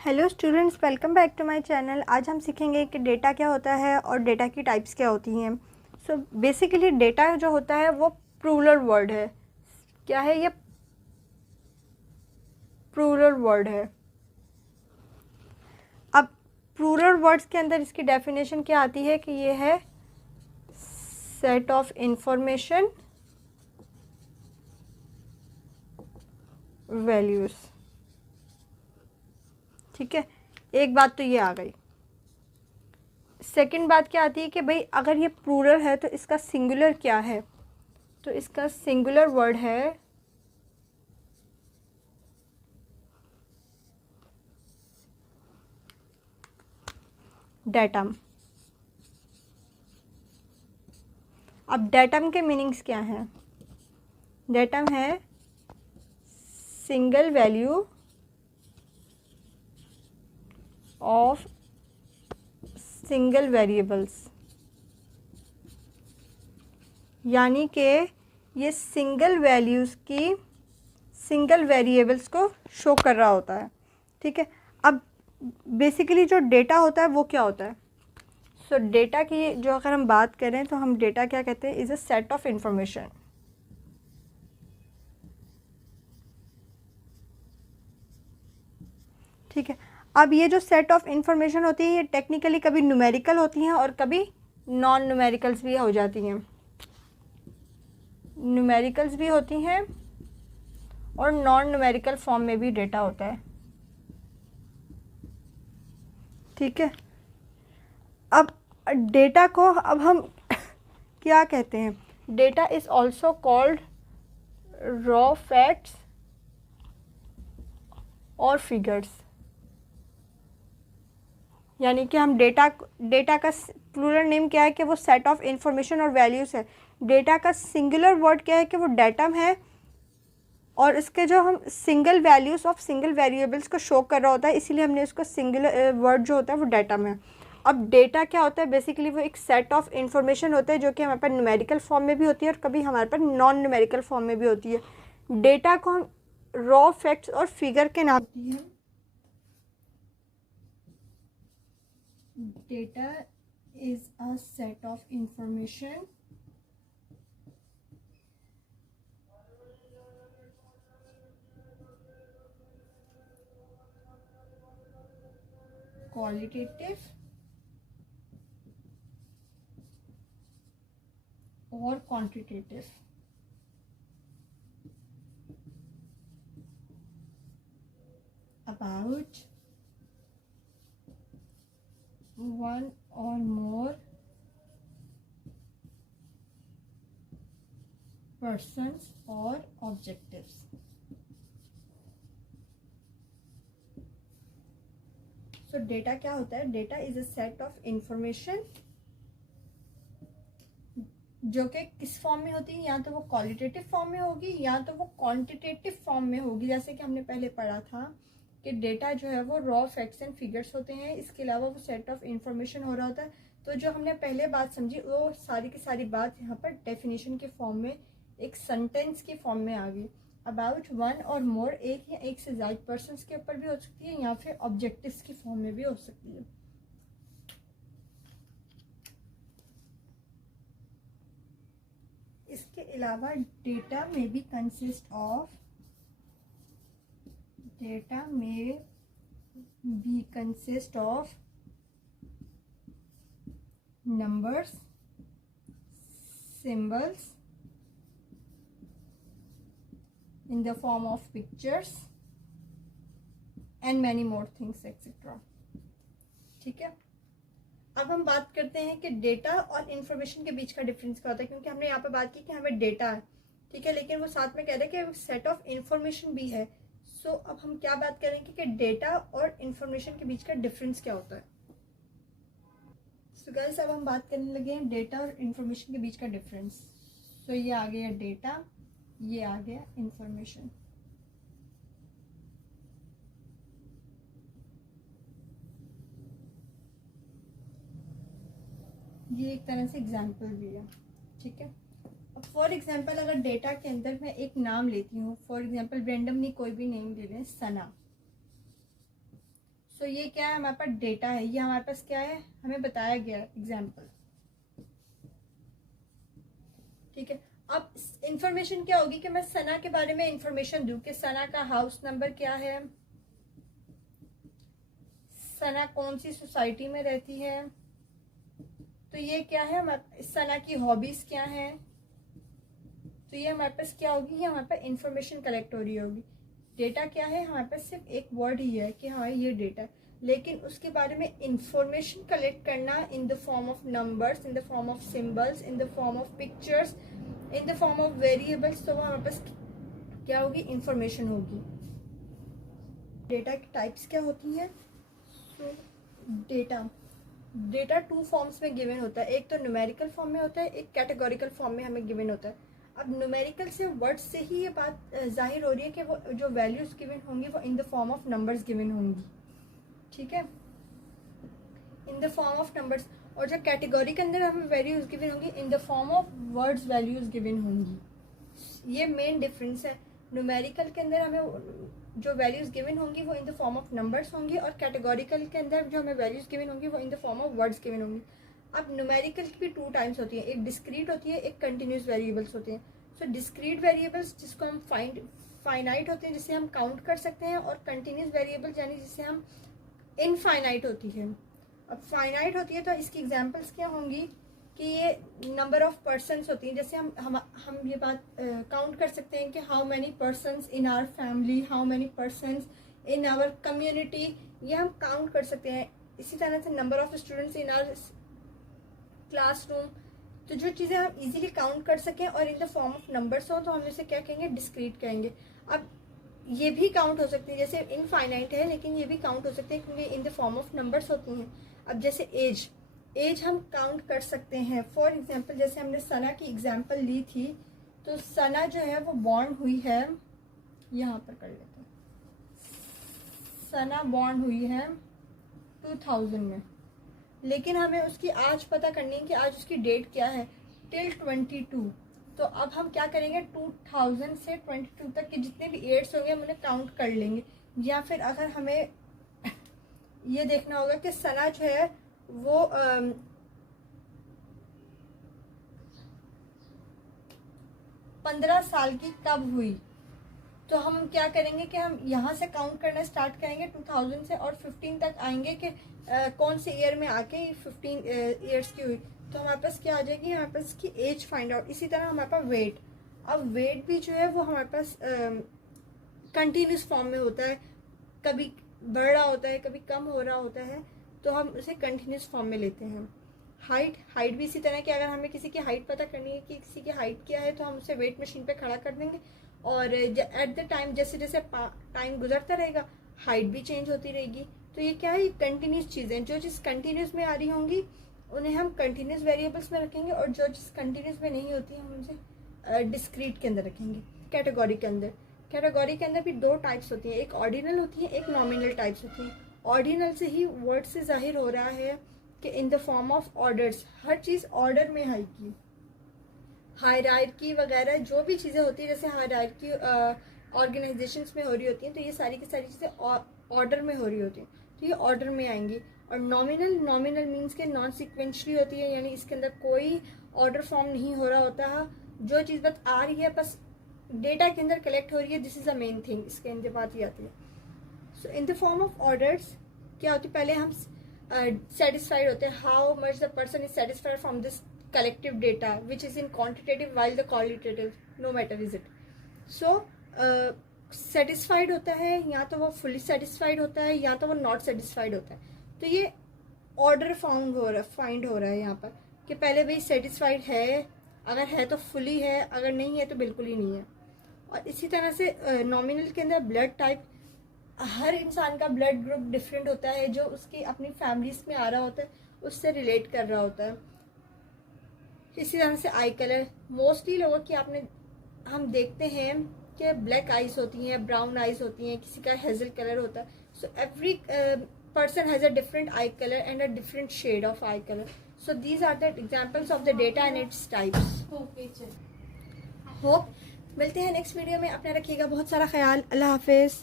Hello students, welcome back to my channel. आज हम सीखेंगे कि डेटा क्या होता है और डेटा की टाइप्स क्या होती हैं। सो बेसिकली डेटा जो होता है वो प्लूरल वर्ड है। क्या है ये? प्लूरल वर्ड है। अब प्लूरल वर्ड्स के अंदर इसकी डेफिनेशन क्या आती है कि ये है सेट ऑफ इंफॉर्मेशन, वैल्यूज़। ठीक है, एक बात तो ये आ गई। सेकंड बात क्या आती है कि भाई अगर ये प्लूरल है तो इसका सिंगुलर क्या है। तो इसका सिंगुलर वर्ड है डेटम। अब डेटम के मीनिंग्स क्या हैं? डेटम है single value of single variables, यानी कि ये सिंगल वैल्यूज़ की सिंगल वेरिएबल्स को शो कर रहा होता है। ठीक है, अब बेसिकली जो डेटा होता है वो क्या होता है? सो डेटा की जो अगर हम बात करें तो हम डेटा क्या कहते हैं? Is a set of information. ठीक है, अब ये जो सेट ऑफ इंफॉर्मेशन होती है ये टेक्निकली कभी न्यूमेरिकल होती हैं और कभी नॉन न्यूमेरिकल्स भी हो जाती हैं। न्यूमेरिकल्स भी होती हैं और नॉन न्यूमेरिकल फॉर्म में भी डेटा होता है। ठीक है, अब डेटा को अब हम क्या कहते हैं? Data is also called raw facts और फिगर्स, यानी कि हम डेटा का प्लूरल नेम क्या है कि वो सेट ऑफ इंफॉर्मेशन और वैल्यूज़ है। डेटा का सिंगुलर वर्ड क्या है कि वो डेटम है और इसके जो हम single values of single variables को शो कर रहा होता है, इसीलिए हमने उसको सिंगुलर वर्ड जो होता है वो डेटम है। अब डेटा क्या होता है? बेसिकली वो एक सेट ऑफ इंफॉर्मेशन होता है जो कि हमारे पास न्यूमेरिकल फॉर्म में भी होती है और कभी हमारे पास नॉन न्यूमेरिकल फॉर्म में भी होती है। डेटा को हम रॉ फैक्ट्स और फिगर के नाम दिए हैं। Data is a set of information qualitative or quantitative about one or more persons or objectives. So data क्या होता है? Data is a set of information जो कि किस फॉर्म में होती है? या तो वो क्वालिटेटिव फॉर्म में होगी या तो वो क्वांटिटेटिव फॉर्म में होगी। जैसे कि हमने पहले पढ़ा था कि डेटा जो है वो रॉ फैक्ट्स एंड फिगर्स होते हैं, इसके अलावा वो सेट ऑफ इंफॉर्मेशन हो रहा होता है। तो जो हमने पहले बात समझी वो सारी की सारी बात यहाँ पर डेफिनेशन के फॉर्म में एक सेंटेंस के फॉर्म में आ गई। अबाउट वन और मोर, एक या एक से ज़्यादा पर्सन्स के ऊपर भी हो सकती है या फिर ऑब्जेक्टिव्स की फॉर्म में भी हो सकती है। इसके अलावा डेटा में भी consist of numbers, symbols in the form of pictures and many more things etc. ठीक है, अब हम बात करते हैं कि डेटा और इंफॉर्मेशन के बीच का डिफरेंस क्या होता है, क्योंकि हमने यहाँ पे बात की कि हमें डेटा है, ठीक है, लेकिन वो साथ में कह रहे हैं कि सेट ऑफ इंफॉर्मेशन भी है। सो अब हम क्या बात करेंगे कि डेटा और इंफॉर्मेशन के बीच का डिफरेंस क्या होता है। सो गाइस, अब हम बात करने लगे हैं डेटा और इंफॉर्मेशन के बीच का डिफरेंस। सो ये आ गया डेटा, ये आ गया इंफॉर्मेशन। ये एक तरह से एग्जाम्पल भी है। ठीक है, अब फॉर एग्जाम्पल अगर डेटा के अंदर मैं एक नाम लेती हूँ, फॉर एग्जाम्पल रैंडमली कोई भी नेम ले लें, सना। सो ये क्या है, हमारे पास डेटा है, ये हमारे पास क्या है, हमें बताया गया है एग्जाम्पल। ठीक है, अब इंफॉर्मेशन क्या होगी कि मैं सना के बारे में इंफॉर्मेशन दूं कि सना का हाउस नंबर क्या है, सना कौन सी सोसाइटी में रहती है, तो ये क्या है हमारे, सना की हॉबीज क्या है, तो ये हमारे पास क्या होगी, ये हमारे पास इंफॉर्मेशन कलेक्ट हो रही होगी। डेटा क्या है, हमारे पास सिर्फ एक वर्ड ही है कि हाँ ये डेटा है, लेकिन उसके बारे में इंफॉर्मेशन कलेक्ट करना इन the form of numbers, in the form of symbols, in the form of pictures, in the form of variables, तो वो हमारे पास क्या होगी, इंफॉर्मेशन होगी। डेटा की टाइप्स क्या होती हैं, सो डेटा टू फॉर्म्स में गिवन होता है, एक तो न्यूमेरिकल फॉर्म में होता है, एक कैटेगोरिकल फॉर्म में हमें गिवन होता है। अब न्यूमेरिकल से वर्ड्स से ही ये बात जाहिर हो रही है कि वो जो वैल्यूज गिवन होंगी वो इन the form of numbers given होंगी। ठीक है, इन द फॉर्म ऑफ नंबर्स, और जो कैटेगरी के अंदर हमें वैल्यूज गिवन होंगी इन the form of words values given होंगी। ये मेन डिफरेंस है, न्यूमेरिकल के अंदर हमें जो वैल्यूज गिवन होंगी वो इन द फॉर्म ऑफ नंबर्स होंगी, और कैटेगोरिकल के अंदर जो हमें वैल्यूज गिवन होंगी वो इन the form of words given होंगी। अब न्यूमेरिकल की भी टू टाइप्स होती है, एक डिस्क्रीट होती है, एक कंटिन्यूस वेरिएबल्स होते हैं। सो डिस्क्रीट वेरिएबल्स जिसको हम फाइनाइट होते हैं, जिसे हम काउंट कर सकते हैं, और कंटिन्यूस वेरिएबल्स यानी जिसे हम इनफाइनाइट होती है। अब फाइनाइट होती है तो इसकी एग्जांपल्स क्या होंगी कि ये नंबर ऑफ पर्सन्स होती हैं, जैसे हम ये बात काउंट कर सकते हैं कि how many persons in our family, how many persons in our community, ये हम काउंट कर सकते हैं। इसी तरह से number of students in our classroom, तो जो चीज़ें हम इजीली काउंट कर सकें और in the form of numbers हो तो हम इसे क्या कहेंगे, डिस्क्रीट कहेंगे। अब ये भी काउंट हो सकती है, जैसे इनफाइनाइट है लेकिन ये भी काउंट हो सकते हैं क्योंकि इन द फॉर्म ऑफ नंबर्स होती हैं। अब जैसे एज हम काउंट कर सकते हैं। फॉर एग्जांपल जैसे हमने सना की एग्जांपल ली थी, तो सना जो है वो बॉर्न हुई है, यहाँ पर कर लेते हैं, सना बॉर्न हुई है 2000 में, लेकिन हमें उसकी आज पता करनी है कि आज उसकी डेट क्या है, टिल 22। तो अब हम क्या करेंगे, 2000 से 22 तक के जितने भी ईयर्स होंगे हम उन्हें काउंट कर लेंगे। या फिर अगर हमें ये देखना होगा कि सना जो है वो 15 साल की कब हुई, तो हम क्या करेंगे कि हम यहाँ से काउंट करना स्टार्ट करेंगे 2000 से, और 15 तक आएंगे कि कौन से ईयर में आके 15 ईयर्स की हुई, तो हमारे पास क्या आ जाएगी, हमारे पास इसकी एज फाइंड आउट। इसी तरह हमारे पास वेट, अब वेट भी जो है वो हमारे पास कंटिन्यूस फॉर्म में होता है, कभी बढ़ रहा होता है कभी कम हो रहा होता है, तो हम उसे कंटिन्यूस फॉर्म में लेते हैं। हाइट भी इसी तरह की, अगर हमें किसी की हाइट पता करनी है कि किसी की हाइट क्या है तो हम उसे वेट मशीन पे खड़ा कर देंगे, और एट द टाइम जैसे जैसे टाइम गुजरता रहेगा हाइट भी चेंज होती रहेगी। तो ये क्या है, ये कंटिन्यूस चीज़ें, जो चीज़ कंटिन्यूस में आ रही होंगी उन्हें हम कंटिन्यूस वेरिएबल्स में रखेंगे, और जो चीज़ कंटिन्यूस में नहीं होती हम उनसे डिस्क्रीट के अंदर रखेंगे। कैटेगरी के अंदर भी दो टाइप्स होती हैं, एक ऑर्डिनल होती है, एक नॉमिनल टाइप्स होती हैं। ऑर्डिनल से ही वर्ड से जाहिर हो रहा है कि इन the form of orders, her cheese order में आएगी। हायरार्की वगैरह जो भी चीज़ें होती है, जैसे हायरार्की ऑर्गेनाइजेशंस में हो रही होती हैं, तो ये सारी की सारी चीज़ें ऑर्डर में हो रही होती हैं, तो ये ऑर्डर में आएंगी। और नॉमिनल मीन्स के नॉन सिक्वेंशली होती है, यानी इसके अंदर कोई ऑर्डर फॉर्म नहीं हो रहा होता है, जो चीज़ बस आ रही है बस डेटा के अंदर कलेक्ट हो रही है, this is a main thing, इसके अंदर बात ही आती है। So in the form of orders क्या होती है, पहले हम सेटिस्फाइड होते हैं, how much the person is satisfied from this collective data which is in quantitative while the qualitative no matter is it. So satisfied होता है, या तो वो fully satisfied होता है या तो वो not satisfied होता है। तो ये order फाइंड हो रहा है यहाँ पर कि पहले भाई satisfied है, अगर है तो fully है, अगर नहीं है तो बिल्कुल ही नहीं है। और इसी तरह से नॉमिनल के अंदर ब्लड टाइप, हर इंसान का ब्लड ग्रुप डिफरेंट होता है, जो उसकी अपनी फैमिलीज में आ रहा होता है उससे रिलेट कर रहा होता है। इसी तरह से आई कलर, मोस्टली लोगों की हम देखते हैं कि ब्लैक आइज होती हैं, ब्राउन आइज होती हैं, किसी का हेजल कलर होता है। So every person has a different eye color and a different shade of eye color. So these are the examples of the data and its types. Hope मिलते हैं next video में, अपना रखिएगा बहुत सारा ख्याल, अल्लाह हाफिज।